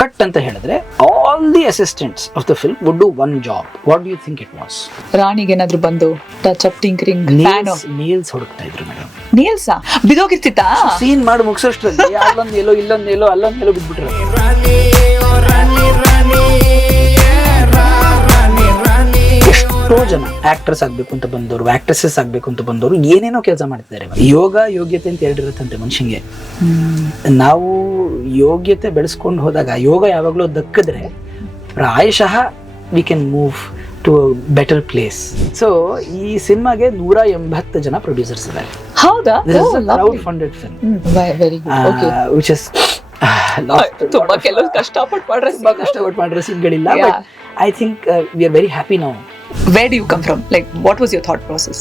Cut ಅಂತ ಹೇಳಿದ್ರೆ all the assistants of the film would do one job. What do you think it was? ರಾಣಿಗೆ ಏನಾದ್ರು ಬಂದು touch up tinkering Niels ಹುಡುಕ್ತಾ ಇದ್ರು ಮೇಡಮ್. ನೀಲ್ಸಾ ಬಿದೋಗಿರ್ತಿತ್ತಾ? ಸೀನ್ ಮಾಡಿ ಮುಗಿಸೋಷ್ಟ್ರಲ್ಲಿ ಅಲ್ಲೊಂದು ಎಲ್ಲೋ ಇಲ್ಲೊಂದು ಎಲ್ಲೋ ಅಲ್ಲೊಂದು ಎಲ್ಲೋ ಬಿದ್ಬಿಟ್ರೆ ಎಷ್ಟೋ ಜನ ಆಕ್ಟರ್ಸ್ ಆಗ್ಬೇಕು ಅಂತ ಬಂದವರು, ಆಕ್ಟ್ರೆಸಸ್ ಆಗ್ಬೇಕು ಅಂತ ಬಂದವರು ಏನೇನೋ ಕೆಲಸ ಮಾಡ್ತಿದ್ದಾರೆ. ಯೋಗ ಯೋಗ್ಯತೆ ಅಂತ ಹೇಳಿರುತ್ತಂತೆ ಮನುಷ್ಯಂಗೆ. ನಾವು ಯೋಗ್ಯತೆ ಬೆಳೆಸ್ಕೊಂಡು ಹೋದಾಗ ಯೋಗ ಯಾವಾಗಲೂ ದಕ್ಕಿದ್ರೆ ಪ್ರಾಯಶಃ we can move to better place. So ಈ ಸಿನಿಮಾಗೆ 180 ಜನ ಪ್ರೊಡ್ಯೂಸರ್ಸ್ ಇದ್ದಾರೆ. ಹೌದಾ? Crowd funded film which is ತುಂಬಾ ಕೆಲವು ಕಷ್ಟಪಟ್ಟು ಮಾಡ್ರೆ ಸೀನ್ಗಳಿಲ್ಲ. But I think we are very happy now. Where do you come from? Like, what was your thought process?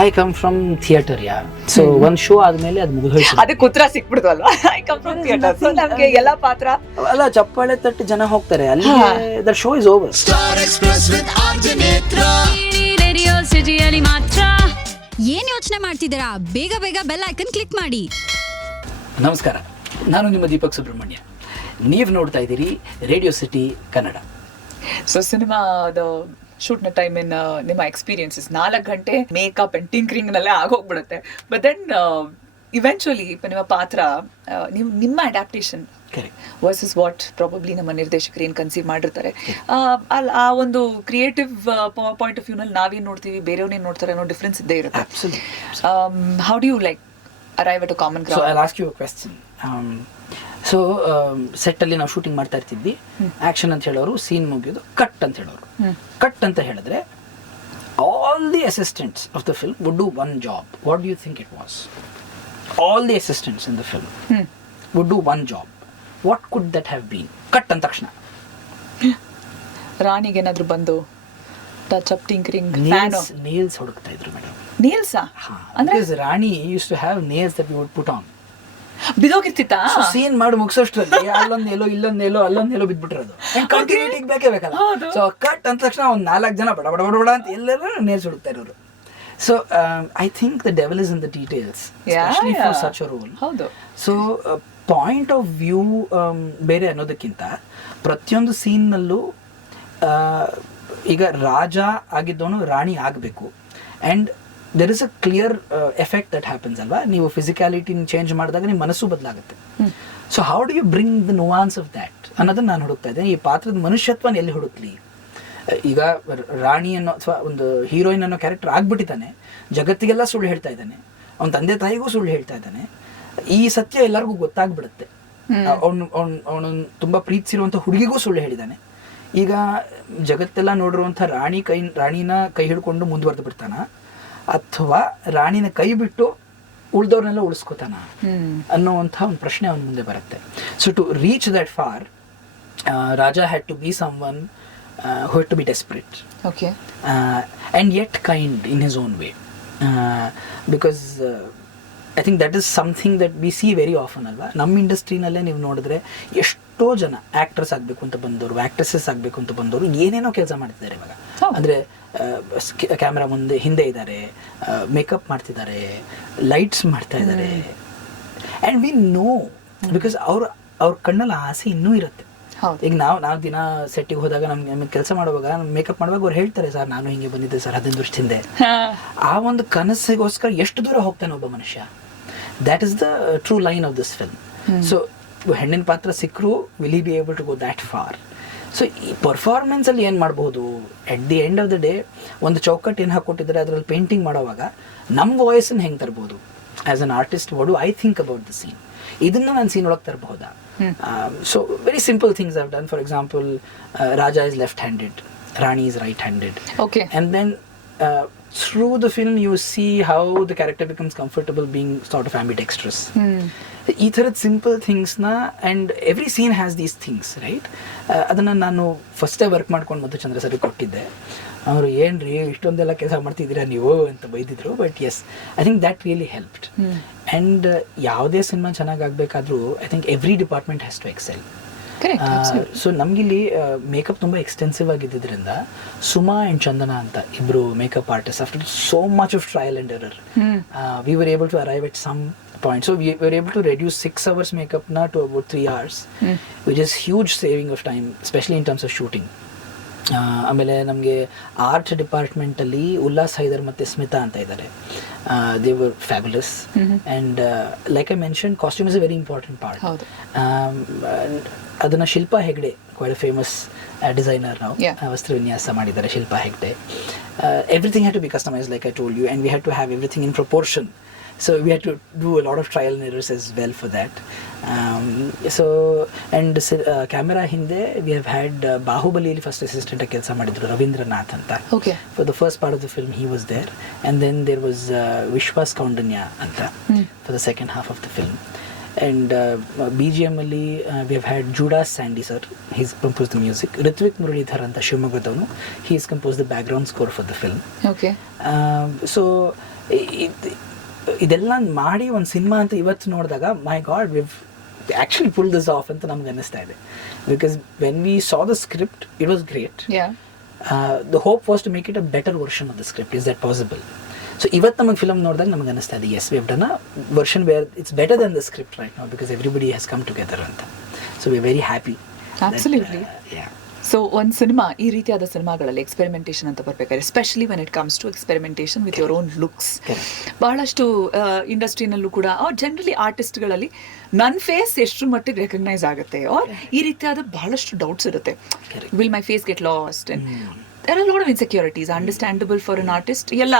I come from theatre, yeah. So one show ಆದ್ಮೇಲೆ ಅದು ಮುಗಿದೋಯ್ತು. ಅದಕ್ಕೆ ಉತ್ತರ ಸಿಕ್ಬಿಡ್ತು ಅಲ್ವಾ? I come from theatre. So ನಮಗೆ ಎಲ್ಲ ಪಾತ್ರ ಅಲ್ಲ ಚಪ್ಪಾಳೆ ತಟ್ಟಿ ಜನ ಹೋಗ್ತಾರೆ ಅಲ್ಲಿ. The show is over. Star Express with RJ Nethra. Radio City ಅಲ್ಲಿ ಮಾತ್ರ. ಏನ್ ಯೋಚನೆ ಮಾಡ್ತಿದ್ದೀರಾ? ಬೇಗ ಬೇಗ ಬೆಲ್ ಐಕನ್ ಕ್ಲಿಕ್ ಮಾಡಿ. ನಮಸ್ಕಾರ, ನಾನು ನಿಮ್ಮ ದೀಪಕ್ ಸುಬ್ರಹ್ಮಣ್ಯ. ನೀವು ನೋಡ್ತಾ ಇದ್ದೀರಿ ರೇಡಿಯೋ ಸಿಟಿ ಕನ್ನಡ. ಸೊ ಸಿನಿಮಾದ ಶೂಟ್ನ ಟೈಮ್ ಇನ್ ನಿಮ್ಮ ಎಕ್ಸ್ಪೀರಿಯನ್ಸಸ್ 4 ಗಂಟೆ ಮೇಕಪ್ ಅಂಡ್ ಟಿಂಕರಿಂಗ್ ನಲ್ಲೇ ಆಗೋಗ್ಬಿಡುತ್ತೆ. ಬಟ್ ದೆನ್ ಇವೆಂಚುಲಿ ನಿಮ್ಮ ಪಾತ್ರ ನಿಮ್ಮ ಅಡ್ಯಾಪ್ಟೇಷನ್ ವರ್ಸಸ್ ವಾಟ್ ಪ್ರಾಬಬ್ಲಿ ನಮ್ಮ ನಿರ್ದೇಶಕರು ಏನು ಕನ್ಸೀವ್ ಮಾಡಿರ್ತಾರೆ, ಆ ಒಂದು ಕ್ರಿಯೇಟಿವ್ ಪಾಯಿಂಟ್ ಆಫ್ ವ್ಯೂನಲ್ಲಿ ನಾವೇನು ನೋಡ್ತೀವಿ, ಬೇರೆಯವ್ರೇನು ನೋಡ್ತಾರೆ ಅನ್ನೋ ಡಿಫ್ರೆನ್ಸ್ ಇದ್ದೇ ಇರುತ್ತೆ. How do you like arrive at a common ground? So I'll ask you a question. So ಸೆಟ್ಟಲ್ಲಿ ನಾವು ಶೂಟಿಂಗ್ ಮಾಡ್ತಾ ಇರ್ತಿದ್ವಿ. ಆ್ಯಕ್ಷನ್ ಅಂತ ಹೇಳೋರು, ಸೀನ್ ಮುಗಿಯೋದು ಕಟ್ ಅಂತ ಹೇಳೋರು. ಕಟ್ ಅಂತ ಹೇಳಿದ್ರೆ all the assistants of the film would do one job. What do you think it was? All the assistants in the film would do one job. What could that have been? Cut ಅಂದ ತಕ್ಷಣ ರಾಣಿಗೆ ಏನಾದ್ರು ಬಂದು touch up tinkering nails ಹುಡುಕ್ತಾ ಇದ್ರು madam. ನೇಲ್ಸಾ? ಅಂದ್ರೆ Rani used to have nails that we would put on. ಬಿದೋಗಿರ್ತಿತ್ತಾ? ಸೀನ್ ಮಾಡಿ ಮುಗಿಸೋಷ್ಟ್ರಲ್ಲಿ ಅಲ್ಲೊಂದು ಎಲ್ಲೋ ಇಲ್ಲೊಂದು ಎಲ್ಲೋ ಅಲ್ಲೊಂದು ಎಲ್ಲೋ ಬಿದ್ಬಿಟ್ಟಿರೋದು. ಕಂಟಿನ್ಯೂಟಿಗೆ ಬೇಕೇ ಬೇಕಲ್ಲ. ಸೊ ಕಟ್ ಅಂದ ತಕ್ಷಣ ಒಂದು 4 ಜನ ಬಡ ಬಡ ಬಡ ಬಡ ಅಂತ ಎಲ್ಲರೂ ನೇಲ್ಸ್ ಹುಡುಕ್ತಾ ಇರೋರು. So I think the devil is in the details, especially for such a role. ಹೌದು. ಸೊ ಪಾಯಿಂಟ್ ಆಫ್ ವ್ಯೂ ಬೇರೆ ಅನ್ನೋದಕ್ಕಿಂತ ಪ್ರತಿಯೊಂದು ಸೀನ್ನಲ್ಲೂ ಈಗ ರಾಜ ಆಗಿದ್ದವನು ರಾಣಿ ಆಗಬೇಕು. And there is a clear effect that happens ಅಲ್ವಾ? ನೀವು ಫಿಸಿಕ್ಯಾಲಿಟಿನ ಚೇಂಜ್ ಮಾಡಿದಾಗ ನಿಮ್ಮ ಮನಸ್ಸು ಬದಲಾಗುತ್ತೆ. So how do you bring the nuance of that ಅನ್ನೋದನ್ನ ನಾನು ಹುಡುಕ್ತಾ ಇದ್ದೇನೆ. ಈ ಪಾತ್ರದ ಮನುಷ್ಯತ್ವನ ಎಲ್ಲಿ ಹುಡುಕ್ಲಿ? ಈಗ ರಾಣಿ ಅನ್ನೋ ಅಥವಾ ಒಂದು ಹೀರೋಯಿನ್ ಅನ್ನೋ ಕ್ಯಾರೆಕ್ಟರ್ ಆಗ್ಬಿಟ್ಟಿದ್ದಾನೆ, ಜಗತ್ತಿಗೆಲ್ಲ ಸುಳ್ಳು ಹೇಳ್ತಾ ಇದ್ದಾನೆ, ಅವನ ತಂದೆ ತಾಯಿಗೂ ಸುಳ್ಳು ಹೇಳ್ತಾ ಇದ್ದಾನೆ. ಈ ಸತ್ಯ ಎಲ್ಲರಿಗೂ ಗೊತ್ತಾಗ್ಬಿಡುತ್ತೆ. ಅವನು ತುಂಬಾ ಪ್ರೀತಿಸಿರುವಂಥ ಹುಡುಗಿಗೂ ಸುಳ್ಳು ಹೇಳಿದ್ದಾನೆ. ಈಗ ಜಗತ್ತೆಲ್ಲ ನೋಡಿರುವಂಥ ರಾಣಿನ ಕೈ ಹಿಡ್ಕೊಂಡು ಮುಂದುವರೆದು ಬಿಡ್ತಾನ, ಅಥವಾ ರಾಣಿನ ಕೈ ಬಿಟ್ಟು ಉಳ್ದವ್ರನ್ನೆಲ್ಲ ಉಳಿಸ್ಕೋತಾನ ಅನ್ನೋವಂಥ ಒಂದು ಪ್ರಶ್ನೆ ಅವನ ಮುಂದೆ ಬರುತ್ತೆ. So to reach that far, Raja had to be someone who had to be desperate, okay, and yet kind in his own way, because I think that is something that we see very often alva. ನಮ್ಮ ಇಂಡಸ್ಟ್ರಿನಲ್ಲೇ ನೀವು ನೋಡಿದ್ರೆ ಎಷ್ಟೋ ಜನ actors ಆಗಬೇಕು ಅಂತ ಬಂದವರು, actresses ಆಗಬೇಕು ಅಂತ ಬಂದವರು ಏನೇನೋ ಕೆಲಸ ಮಾಡ್ತಿದ್ದಾರೆ ಇವಾಗ. ಅಂದರೆ ಕ್ಯಾಮ್ರಾ ಹಿಂದೆ ಇದ್ದಾರೆ, ಮೇಕಪ್ ಮಾಡ್ತಿದ್ದಾರೆ, ಲೈಟ್ಸ್ ಮಾಡ್ತಾ ಇದ್ದಾರೆ. ಆ್ಯಂಡ್ ವಿ ನೋ, ಬಿಕಾಸ್ ಅವ್ರ ಕಣ್ಣಲ್ಲಿ ಆಸೆ ಇನ್ನೂ ಇರುತ್ತೆ. ಈಗ ನಾವು ದಿನ ಸೆಟ್ಟಿಗೆ ಹೋದಾಗ ನಮ್ಗೆ ಕೆಲಸ ಮಾಡುವಾಗ ಮೇಕಪ್ ಮಾಡುವಾಗ ಅವ್ರು ಹೇಳ್ತಾರೆ, ಸರ್ ನಾನು ಹಿಂಗೆ ಬಂದಿದ್ದೆ ಸರ್ 15 ವರ್ಷ ಹಿಂದೆ. ಆ ಒಂದು ಕನಸಿಗೋಸ್ಕರ ಎಷ್ಟು ದೂರ ಹೋಗ್ತಾನೆ ಒಬ್ಬ ಮನುಷ್ಯ. That is the true line of this film. So ಹೆಣ್ಣಿನ ಪಾತ್ರ ಸಿಕ್ಕರು, will he be able to go that far? So ಈ ಪರ್ಫಾರ್ಮೆನ್ಸಲ್ಲಿ ಏನು ಮಾಡ್ಬೋದು? At the end of the day ಒಂದು ಚೌಕಟ್ಟು ಏನು ಹಾಕ್ಕೊಟ್ಟಿದ್ದಾರೆ, ಅದರಲ್ಲಿ ಪೇಂಟಿಂಗ್ ಮಾಡೋವಾಗ ನಮ್ಮ ವಾಯ್ಸನ್ನು ಹೆಂಗೆ ತರ್ಬೋದು? As an artist, what do I think about the scene? ಇದನ್ನು ನಾನು ಸೀನ್ ಒಳಗೆ ತರಬಹುದಾ? So very simple things I've done. For example, Raja is left-handed, Rani is right-handed. Okay. And then through the film you see how the character becomes comfortable being sort of ambidextrous. ಈ ಥರದ simple ಥಿಂಗ್ಸ್ನ, and every scene has these things, right? ಅದನ್ನು ನಾನು ಫಸ್ಟೇ work ಮಾಡ್ಕೊಂಡು ಮಧುಚಂದ್ರ ಸರಿ ಕೊಟ್ಟಿದ್ದೆ. ಅವರು ಏನ್ರಿ ಇಷ್ಟೊಂದೆಲ್ಲ ಕೆಲಸ ಮಾಡ್ತಿದ್ದೀರಾ ನೀವು ಅಂತ ಬೈದಿದ್ರು. But yes, I think that really helped. And ಯಾವುದೇ ಸಿನಿಮಾ ಚೆನ್ನಾಗಿ ಆಗಬೇಕಾದ್ರೂ I think every department has to excel. So ನಮಗಿಲ್ಲಿ ಮೇಕಪ್ ತುಂಬ ಎಕ್ಸ್ಟೆನ್ಸಿವ್ ಆಗಿದ್ದರಿಂದ ಸುಮಾ ಆ್ಯಂಡ್ ಚಂದನ ಅಂತ ಇಬ್ಬರು makeup artist, after so much of trial and error we were able to arrive at some point. So we were able to reduce 6 hours makeup now to about 3 hours, which is huge saving of time, especially in terms of shooting. ಆಮೇಲೆ ನಮಗೆ art ಡಿಪಾರ್ಟ್ಮೆಂಟಲ್ಲಿ Ullas Hyder ಮತ್ತು ಸ್ಮಿತಾ ಅಂತ ಇದ್ದಾರೆ. They were fabulous and like I mention costume is a very important part. ಅದನ್ನು Shilpa Hegde, quite a famous designer ನಾವು, ವಸ್ತ್ರ ವಿನ್ಯಾಸ ಮಾಡಿದ್ದಾರೆ Shilpa Hegde. Everything had to be customise like I told you, and we had to have everything in proportion. So we had to do a lot of trial and errors as well for that. Camera hinde we have had Bahubali first assistant ಕೆಲಸ ಮಾಡಿದ್ರು ರವೀಂದ್ರನಾಥ್ ಅಂತ. Okay. For the first part of the film he was there, and then there was Vishwas Kaundanya ಅಂತ for the second half of the film. And BGM ಅಲ್ಲಿ we have had Judas Sandy sir, he's composed the music. Ritvik Muralidhar ಅಂತ ಶಿವಮೊಗ್ಗದವನು, he has composed the background score for the film. Okay. So ಇದೆಲ್ಲ ಮಾಡಿ ಒಂದು cinema ಅಂತ ಇವತ್ತು ನೋಡಿದಾಗ my god we've actually pull this off ಅಂತ ನಮ್ಗೆ ಅನ್ನಿಸ್ತಾ ಇದೆ. Because when we saw the script it was great. The hope was to make it a better version of the script. Is that possible? So ಇವತ್ತು ನಮಗೆ film ನೋಡಿದಾಗ ನಮಗೆ ಅನ್ನಿಸ್ತಾ ಇದೆ, yes we have done a version where it's better than the script right now, because everybody has come together ಅಂತ. So we are very happy. Absolutely. So ಒಂದು cinema, ಈ ರೀತಿಯಾದ ಸಿನಿಮಾಗಳಲ್ಲಿ ಎಕ್ಸ್ಪೆರಿಮೆಂಟೇಷನ್ ಅಂತ ಬರ್ಬೇಕಾದ್ರೆ, especially when it comes to experimentation with your own looks, ಬಹಳಷ್ಟು ಇಂಡಸ್ಟ್ರಿನಲ್ಲೂ ಕೂಡ ಜನರಲಿ ಆರ್ಟಿಸ್ಟ್ಗಳಲ್ಲಿ ನನ್ನ ಫೇಸ್ ಎಷ್ಟು ಮಟ್ಟಿಗೆ ರೆಕಗ್ನೈಸ್ ಆಗುತ್ತೆ, ಆರ್ ಈ ರೀತಿಯಾದ ಬಹಳಷ್ಟು ಡೌಟ್ಸ್ ಇರುತ್ತೆ. Will my face get lost and there are lot of insecurities, understandable for an artist. ಎಲ್ಲ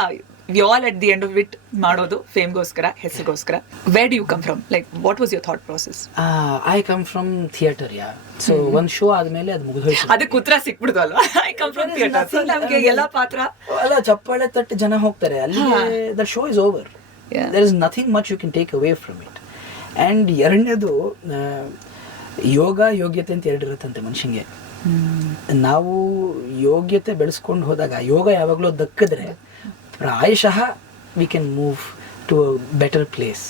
we all at the end of it ಮಾಡೋದು ಫೇಮ್ಗೋಸ್ಕರ, ಹೆಸರಿಗೋಸ್ಕರ. Where do you come from? Like what was your thought process? I come from theatre. So ಒಂದು show ಆದ್ಮೇಲೆ ಅದು ಮುಗಿದೋಯ್ತು, ಅದಕ್ಕೆ ಉತ್ತರ ಸಿಕ್ಬಿಡ್ತು ಅಲ್ವಾ? ಐ ಕಮ್ ಫ್ರಮ್ ಥಿಯೇಟರ್, ನಮಗೆ ಎಲ್ಲ ಪಾತ್ರ ಅಲ್ಲ, ಚಪ್ಪಾಳೆ ತಟ್ಟು ಜನ ಹೋಗ್ತಾರೆ ಅಲ್ಲಿ, the show is over. There is nothing much you can take away from it. And ಎರಡನೇದು, ಯೋಗ ಯೋಗ್ಯತೆ ಅಂತ ಎರಡಿರುತ್ತಂತೆ ಮನುಷ್ಯಂಗೆ. ನಾವು ಯೋಗ್ಯತೆ ಬೆಳೆಸ್ಕೊಂಡು ಹೋದಾಗ, ಯೋಗ ಯಾವಾಗಲೂ ದಕ್ಕಿದ್ರೆ ಪ್ರಾಯಶಃ we can move to a better place.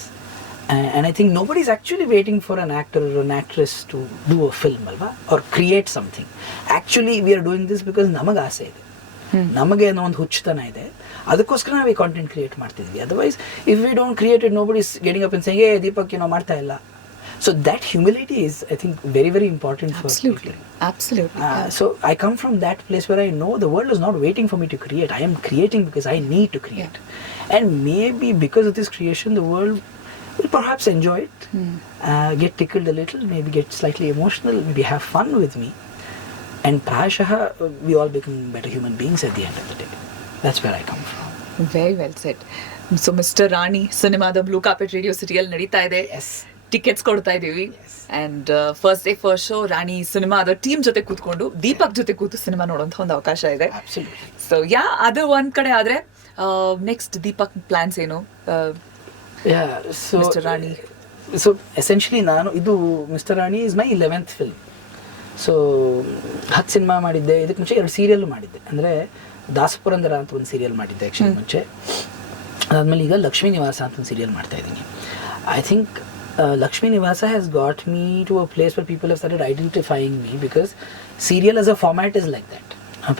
And I think nobody is actually waiting for an actor or an actress to do a film, alva, or create something. Actually we are doing this because ನಮಗೆ ಆಸೆ ಇದೆ, ನಮಗೆ ಏನೋ ಒಂದು ಹುಚ್ಚುತನ ಇದೆ, ಅದಕ್ಕೋಸ್ಕರ ನಾವು ಈ ಕಾಂಟೆಂಟ್ ಕ್ರಿಯೇಟ್ ಮಾಡ್ತಿದ್ವಿ. Otherwise if we don't create it, nobody is getting up and saying ಏ ದೀಪಕ್ ಏನೋ ಮಾಡ್ತಾ ಇಲ್ಲ. So that humility is, I think, very, very important for people. Absolutely. So I come from that place where I know the world is not waiting for me to create. I am creating because I need to create. And maybe because of this creation, the world will perhaps enjoy it, get tickled a little, maybe get slightly emotional, maybe have fun with me. And prayashaha, we all become better human beings at the end of the day. That's where I come from. Very well said. So Mr. Rani ಸಿನಿಮಾದ blue carpet radio ಸಿಟಿಯಲ್ಲಿ ನಡೀತಾ ಇದೆ. Tickets ಕೊಡ್ತಾ ಇದೀವಿ. And first day first show Rani ಸಿನಿಮಾದ team ಜೊತೆ ಕೂತ್ಕೊಂಡು ದೀಪಕ್ ಜೊತೆ ಕೂತು ಸಿನಿಮಾ ನೋಡುವಂತ ಒಂದು ಅವಕಾಶ ಇದೆ. ಸೊ ಅದು ಒಂದ್ ಕಡೆ ಆದ್ರೆ, ನೆಕ್ಸ್ಟ್ ದೀಪಕ್ ಪ್ಲಾನ್ಸ್ ಏನು? ಮಿಸ್ಟರ್ ರಾಣಿ. ಸೊ ಎಸೆನ್ಷಿಯಲಿ ನಾನು ಇದು mister Rani is my 11th film. So 10 cinema ಮಾಡಿದ್ದೆ. ಇದಕ್ಕೆ ಮುಂಚೆ 2 ಸೀರಿಯಲ್ ಮಾಡಿದ್ದೆ. ಅಂದರೆ ದಾಸಪುರಂದರ ಅಂತ ಒಂದು ಸೀರಿಯಲ್ ಮಾಡಿದ್ದೆ ಆ್ಯಕ್ಚುಲಿ ಮುಂಚೆ. ಅದಾದಮೇಲೆ ಈಗ ಲಕ್ಷ್ಮೀ ನಿವಾಸ ಅಂತ ಒಂದು ಸೀರಿಯಲ್ ಮಾಡ್ತಾ ಇದ್ದೀನಿ. I think Lakshmi Nivasa has got me to a place where people have started identifying me, because serial as a format is like that.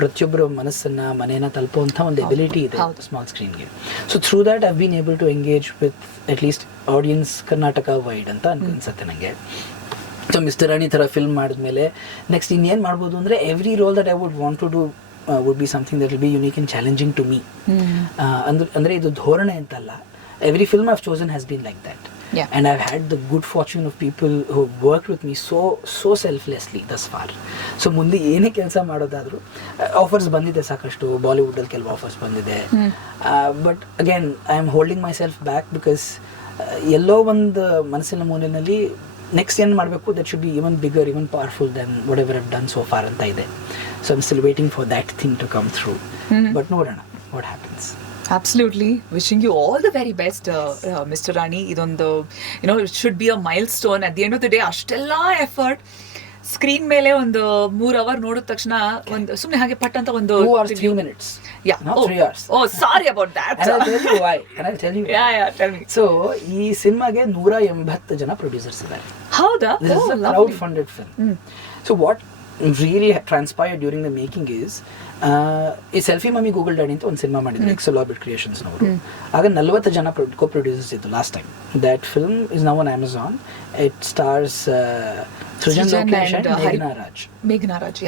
ಪ್ರತಿಯೊಬ್ಬರು ಮನಸ್ಸನ್ನು ಮನೆಯನ್ನು ತಲುಪುವಂಥ ಒಂದು ಎಬಿಲಿಟಿ ಇದೆ ಸ್ಮಾಲ್ ಸ್ಕ್ರೀನ್ಗೆ. So through that I've been able to engage with at least audience Karnataka wide ಅಂತ ಅನ್ಸುತ್ತೆ ನನಗೆ. So mister ರಾಣಿ ಥರ ಫಿಲ್ಮ್ ಮಾಡಿದ್ಮೇಲೆ ನೆಕ್ಸ್ಟ್ ಇನ್ನೇನು ಮಾಡ್ಬೋದು ಅಂದರೆ, every role that I would want to do would be something that will be unique and challenging to me. ಅಂದರೆ ಇದು ಧೋರಣೆ ಅಂತಲ್ಲ, every film I've chosen has been like that. And I've had the good fortune of people who have worked with me so selflessly thus far. So ಮುಂದೆ ಏನೇ ಕೆಲಸ ಮಾಡೋದಾದರೂ offers ಬಂದಿದೆ ಸಾಕಷ್ಟು, ಬಾಲಿವುಡಲ್ಲಿ ಕೆಲವು ಆಫರ್ಸ್ ಬಂದಿದೆ. But again I am holding myself back, because ಎಲ್ಲೋ ಒಂದು ಮನಸ್ಸಿನ ಮೂಲೆಯಲ್ಲಿ ನೆಕ್ಸ್ಟ್ ಏನು ಮಾಡಬೇಕು, that should be even bigger, even powerful then whatever I've done so far ಅಂತ ಇದೆ. So I am still waiting for that thing to come through. But ನೋಡೋಣ what happens. Absolutely. Wishing you all the very best, Mr. Rani. ಇದೊಂದು it should be a milestone at the end of the day. ಅಷ್ಟೆಲ್ಲ effort screen ಮೇಲೆ ಒಂದು 3 hour ನೋಡಿದ ತಕ್ಷಣ ಒಂದು ಸುಮ್ಮನೆ ಹಾಗೆ ಪಟ್ ಅಂತ ಒಂದು 2 hours 3 minutes. Yeah. Not 3 hours. Oh, sorry about that. And I'll tell you why. Yeah, tell me. So ಈ ಸಿನಿಮಾಗೆ 180 ಜನ ಪ್ರೊಡ್ಯೂಸರ್ಸ್ ಇದ್ದಾರೆ. ಹೌದಾ? This is a crowd funded film. So what really transpired during the making is ಈ selfie mummy Google daddy ಅಂತ ಒಂದು cinema ಮಾಡಿದ್ರು Excel orbit ಕ್ರಿಯೇಷನ್ಸ್ನವರು. ಆಗ 40 ಜನ ಕೋ ಪ್ರೊಡ್ಯೂಸರ್ಸ್ ಇತ್ತು last time. That film is now on Amazon. It stars Srujan Lokesh and ಮೇಘನಾ Raj.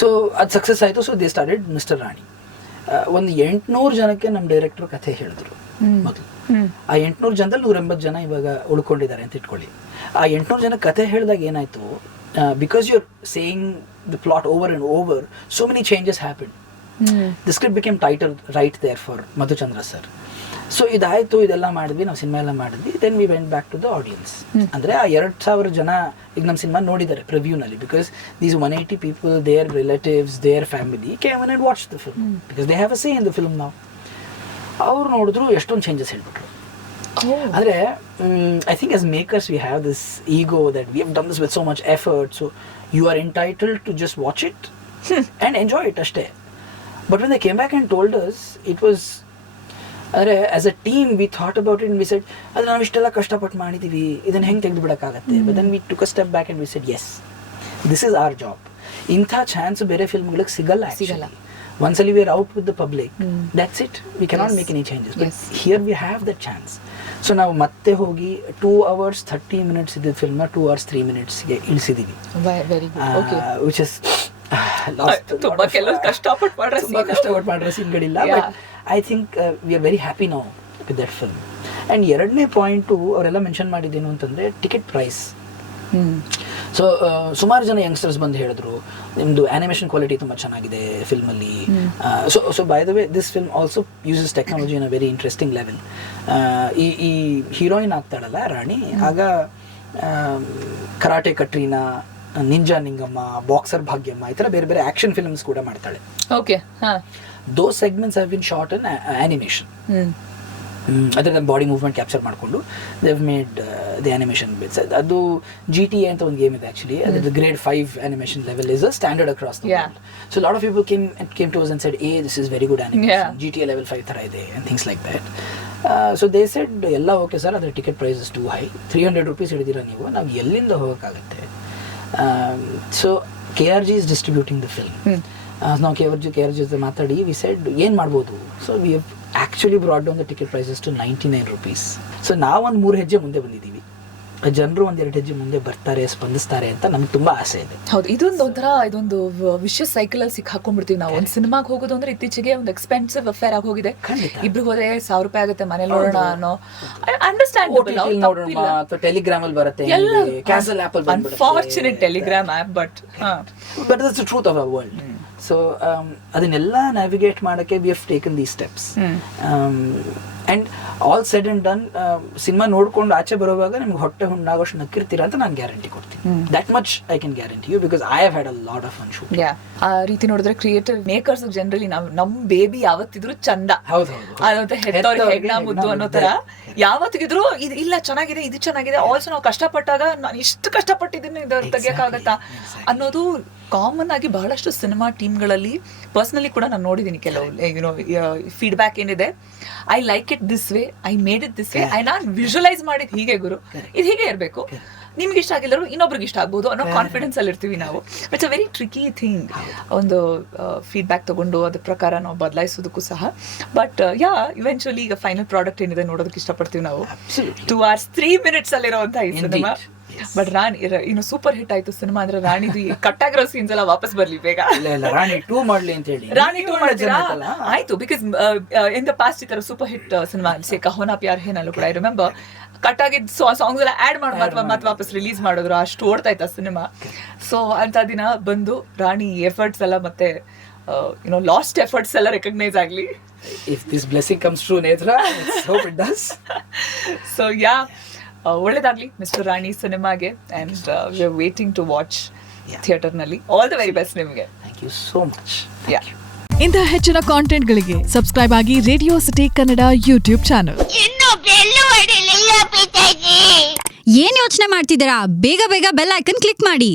So ಅದು success ಆಯಿತು. ಸೊ ದೇ ಸ್ಟಾರ್ಟೆಡ್ ಮಿಸ್ಟರ್ ರಾಣಿ. ಒಂದು 800 ಜನಕ್ಕೆ ನಮ್ಮ ಡೈರೆಕ್ಟರ್ ಕಥೆ ಹೇಳಿದ್ರು ಮೊದಲು. ಆ 800 ಜನದಲ್ಲಿ 180 ಜನ ಇವಾಗ ಉಳ್ಕೊಂಡಿದ್ದಾರೆ ಅಂತ ಇಟ್ಕೊಳ್ಳಿ. ಆ 800 ಜನ ಕಥೆ ಹೇಳಿದಾಗ ಏನಾಯಿತು, because you're saying the plot over and over, so many changes happened. The script became tighter right there for Madhuchandra sir. So ಇದಾಯಿತು, ಇದೆಲ್ಲ ಮಾಡಿದ್ವಿ, ನಾವು ಸಿನಿಮಾ ಎಲ್ಲ ಮಾಡಿದ್ವಿ. Then we went back to the audience. ಅಂದರೆ ಆ 2000 ಜನ ಈಗ ನಮ್ಮ ಸಿನಿಮಾ ನೋಡಿದ್ದಾರೆ ಪ್ರಿವ್ಯೂನಲ್ಲಿ. Because these 180 people, their relatives, their family came and watch the film because they have a say in the film. ನಾವು ಅವ್ರು ನೋಡಿದ್ರು ಎಷ್ಟೊಂದು ಚೇಂಜಸ್ ಹೇಳ್ಬಿಟ್ರು. ಅಂದರೆ I think as makers we have this ego that we have done this with so much effort, so you are entitled to just watch it and enjoy it ashte. But when they came back and told us, it was as a team we thought about it and we said ಅದು ನಾವು ಇಷ್ಟೆಲ್ಲ ಕಷ್ಟಪಟ್ಟು ಮಾಡಿದ್ದೀವಿ, ಇದನ್ನು ಹೆಂಗೆ ತೆಗೆದು ಬಿಡೋಕ್ಕಾಗತ್ತೆ. But then we took a step back and we said yes, this is our job. ಇಂಥ chance ಬೇರೆ ಫಿಲ್ಮ್ಗಳಿಗೆ ಸಿಗಲ್ಲ. Once we are out with the public, that's it. We cannot make any changes. But here we have that chance. So ನಾವು ಮತ್ತೆ ಹೋಗಿ 2 hours 30 minutes ಇದ್ದ ಫಿಲ್ಮ್ನ 2 hours 3 minutesಗೆ ಇಳಿಸಿದ್ದೀವಿ. Very good. Okay. Which is ತುಂಬಾ ಕಷ್ಟಪಟ್ಟು ಮಾಡಿರೋ ಸೀನ್ಗಳಿಲ್ಲ. But I think we are very happy now with that film. And ಎರಡನೇ ಪಾಯಿಂಟು ಅವರೆಲ್ಲ ಮೆನ್ಷನ್ ಮಾಡಿದ್ದೇನು ಅಂತಂದರೆ ಟಿಕೆಟ್ ಪ್ರೈಸ್. ಸೊ ಸುಮಾರು ಜನ ಯಂಗ್ಸ್ಟರ್ಸ್ ಬಂದು ಹೇಳಿದ್ರು ನಿಮ್ಮದು ಆ್ಯನಿಮೇಷನ್ ಕ್ವಾಲಿಟಿ ತುಂಬ ಚೆನ್ನಾಗಿದೆ ಫಿಲ್ಮಲ್ಲಿ. So by the way this film also uses technology in a very interesting level. ಈ ಹೀರೋಯಿನ್ ಆಗ್ತಾಳಲ್ಲ ರಾಣಿ, ಆಗ karate Katrina, ninja Ningamma, boxer Bhagyamma, ಈ ಥರ ಬೇರೆ ಬೇರೆ ಆ್ಯಕ್ಷನ್ ಫಿಲ್ಮ್ಸ್ ಕೂಡ ಮಾಡ್ತಾಳೆ. Okay. Those segments have been shot in animation. ಅದರ ಬಾಡಿ ಮೂವ್ಮೆಂಟ್ ಕ್ಯಾಪ್ಚರ್ ಮಾಡಿಕೊಂಡು they have made the animation bits. ಅದು GTA ಅಂತ ಒಂದು ಗೇಮ್ ಇದೆ ಆ್ಯಕ್ಚುಲಿ. ಅದ್ರದ್ದು grade 5 animation level is a standard across the world. So lot of people came to us and said this is very good animation, GTA level 5 ಥರ ಇದೆ and things like that. So they said ಎಲ್ಲ okay sir, ಅದರ ticket price is too high, 300 rupees ಹಿಡಿದಿರ ನೀವು, ನಾವು ಎಲ್ಲಿಂದ ಹೋಗೋಕ್ಕಾಗತ್ತೆ. So KRG is distributing the film. ನಾವು KRG ಜೊತೆ ಮಾತಾಡಿ ವಿ ಸೆಡ್ ಏನು ಮಾಡ್ಬೋದು. So we have actually brought down the ticket prices to 99 rupees. So ನಾವೊಂದು 3 ಹೆಜ್ಜೆ ಮುಂದೆ ಬಂದಿದ್ದೀವಿ. ಜನರು 1-2 ಹೆಜ್ಜೆ ಮುಂದೆ ಬರ್ತಾರೆ, ಸ್ಪಂದಿಸ್ತಾರೆ ಅಂತ ನಮ್ಗೆ ತುಂಬಾ ಆಸೆ ಇದೆ. ಹೌದು, ಇದೊಂದು ವಿಶಿಯಸ್ ಸೈಕಲ್ ಅಲ್ಲಿ ಸಿಕ್ಕಾಕೊಂಡ್ಬಿಡ್ತೀವಿ ನಾವು. ಒಂದು ಸಿನಿಮಾಗೆ ಹೋಗೋದು ಅಂದ್ರೆ ಇತ್ತೀಚೆಗೆ ಒಂದು ಎಕ್ಸ್ಪೆನ್ಸಿವ್ ಅಫೇರ್ ಆಗಿ ಹೋಗಿದೆ. ಇಬ್ರು ಹೋದ್ರೆ 1000 ರೂಪಾಯಿ ಆಗುತ್ತೆ, ಮನೇಲಿ ನೋಡೋಣ ಅನ್ನೋ ಅಂಡರ್ಸ್ಟ್ಯಾಂಡ್. ಟೆಲಿಗ್ರಾಮ್ ಅಲ್ಲಿ ಬರುತ್ತೆ, ಕ್ಯಾನ್ಸಲ್ ಆಪ್ ಅಲ್ಲಿ, unfortunate Telegram app, but that's the truth of our world. So ಅದನ್ನೆಲ್ಲ ನ್ಯಾವಿಗೇಟ್ ಮಾಡೋಕ್ಕೆ we have taken these steps. And all said and done, cinema ನೋಡ್ಕೊಂಡು ಆಚೆ ಬರುವಾಗ ನಿಮ್ಗೆ ಹೊಟ್ಟೆ ಹುಣ್ಣಾಗೋಷ್ಟು ನಕ್ಕಿರ್ತೀರಾ ಅಂತ ನಾನು ಗ್ಯಾರಂಟಿ ಕೊಡ್ತೀನಿ. That much I can guarantee you because I have had a lot of fun shoot. ಆ ರೀತಿ ನೋಡಿದ್ರೆ ಕ್ರಿಯೇಟಿವ್ ಮೇಕರ್ಸ್ ಜನರಲಿ ನಮ್ಮ ಬೇಬಿ ಯಾವತ್ತಿದ್ರು ಚಂದ, ಅದಂತ ಹೆತ್ತವ್ರಿಗೆ ಹೆಗ್ಣ ಮುದ್ದು ಅನ್ನೋ ತರ ಯಾವತ್ತಿಗಿದ್ರು ಇದು ಇಲ್ಲ ಚೆನ್ನಾಗಿದೆ, ಇದು ಚೆನ್ನಾಗಿದೆ. ಆಲ್ಸೋ ನಾವು ಕಷ್ಟಪಟ್ಟಾಗ ನಾನು ಇಷ್ಟು ಕಷ್ಟಪಟ್ಟಿದ್ದೀನಿ ಇದರ ತೆಗಿಯಕ್ಕಾಗತ್ತಾ ಅನ್ನೋದು ಕಾಮನ್ ಆಗಿ ಬಹಳಷ್ಟು ಸಿನಿಮಾ ಟೀಮ್ಗಳಲ್ಲಿ ಪರ್ಸನಲಿ ಕೂಡ ನಾನು ನೋಡಿದ್ದೀನಿ. ಕೆಲವು ಫೀಡ್ಬ್ಯಾಕ್ ಏನಿದೆ, I like it this way, I made it this way, ನಾನು ವಿಜುವಲೈಸ್ ಮಾಡಿದ್ ಹೀಗೆ ಗುರು, ಇದು ಹೀಗೆ ಇರಬೇಕು, ನಿಮ್ಗೆ ಇಷ್ಟ ಆಗಿಲ್ಲರು ಇನ್ನೊಬ್ರಿಗೆ ಇಷ್ಟ ಆಗ್ಬೋದು ಅನ್ನೋ ಕಾನ್ಫಿಡೆನ್ಸ್ ಅಲ್ಲಿ ಇರ್ತೀವಿ ನಾವು. It's a very tricky thing, ಒಂದು ಫೀಡ್ಬ್ಯಾಕ್ ತಗೊಂಡು ಅದ್ರ ಪ್ರಕಾರ ನಾವು ಬದಲಾಯಿಸೋದಕ್ಕೂ ಸಹ. ಬಟ್ ಇವೆಂಚುಲಿ ಈಗ ಫೈನಲ್ ಪ್ರಾಡಕ್ಟ್ ಏನಿದೆ ನೋಡೋದಕ್ಕೆ ಇಷ್ಟಪಡ್ತೀವಿ ನಾವು. 2 hours 3 minutes ಅಲ್ಲಿರುವಂತ ಈ ಸಿನಿಮಾ. ಬಟ್ ರಾಣಿ ಇನ್ನು ಸೂಪರ್ ಹಿಟ್ ಆಯ್ತು ಸಿನಿಮಾ. ಅಂದ್ರೆ ರಾಣಿದು ಕಟ್ಟಾಗಿರೋ ಸೀನ್ಸ್ ಎಲ್ಲ ವಾಪಸ್ ಬರ್ಲಿ ಬೇಗ. ರಾಣಿ 2 ಮಾಡ್ಲಿ ಅಂತ ಹೇಳಿ. ರಾಣಿ 2 ಮಾಡ್ತೀರಾ? ಆಯ್ತು, ಬಿಕಾಸ್ ಇನ್ ದ ಪಾಸ್ಟ್ ಈ ತರ ಸೂಪರ್ ಹಿಟ್ ಸಿನಿಮಾ ಕಹೋನಾ ಪ್ಯಾರ್ ಹೇ ನಲ್ಲೂ ಕೂಡ ಐ ರಿಮೆಂಬರ್ ಕಟ್ಟಾಗಿದ್ದ ಸಾಂಗ್ಸ್ ಎಲ್ಲ ಆಡ್ ಮಾಡಿ ಮತ್ತೆ ವಾಪಸ್ ರಿಲೀಸ್ ಮಾಡಿದ್ರು, ಅಷ್ಟು ಓಡ್ತಾ ಇತ್ತು ಆ ಸಿನಿಮಾ. ಸೊ ಅಂತ ದಿನ ಬಂದು ರಾಣಿ ಎಫರ್ಟ್ಸ್ ಎಲ್ಲ ಮತ್ತೆ ಲಾಸ್ಟ್ ಎಫರ್ಟ್ಸ್ ಎಲ್ಲ ರೆಕಗ್ನೈಸ್ ಆಗಲಿ. If this blessing comes true, Nethra, let's hope it does. So ಒಳ್ಳೇದಾಗ್ಲಿ ಮಿಸ್ಟರ್ ರಾಣಿ ಸಿನಿಮಾಗೆ. And we are waiting to watch theatre ನಲ್ಲಿ. ಆಲ್ ದ ವೆರಿ ಬೆಸ್ಟ್ ನಿಮಗೆ. Thank you so much. ಇಂತಹ ಹೆಚ್ಚಿನ ಕಾಂಟೆಂಟ್ಗಳಿಗೆ ಸಬ್ಸ್ಕ್ರೈಬ್ ಆಗಿ radio city Kannada YouTube channel. ಏನ್ ಯೋಚನೆ ಮಾಡ್ತಿದ್ದೀರಾ? ಬೇಗ ಬೇಗ ಬೆಲ್ ಐಕನ್ ಕ್ಲಿಕ್ ಮಾಡಿ.